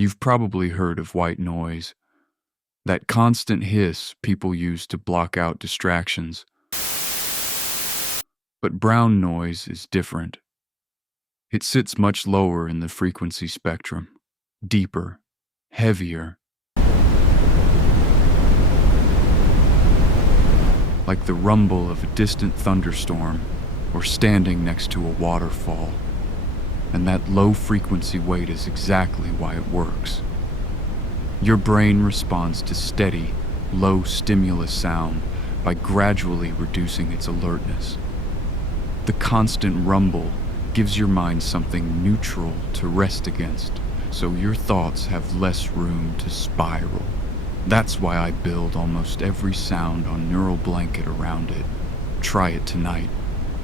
You've probably heard of white noise, that constant hiss people use to block out distractions. But brown noise is different. It sits much lower in the frequency spectrum, deeper, heavier, like the rumble of a distant thunderstorm or standing next to a waterfall. And that low-frequency weight is exactly why it works. Your brain responds to steady, low-stimulus sound by gradually reducing its alertness. The constant rumble gives your mind something neutral to rest against, so your thoughts have less room to spiral. That's why I build almost every sound on neural blanket around it. Try it tonight.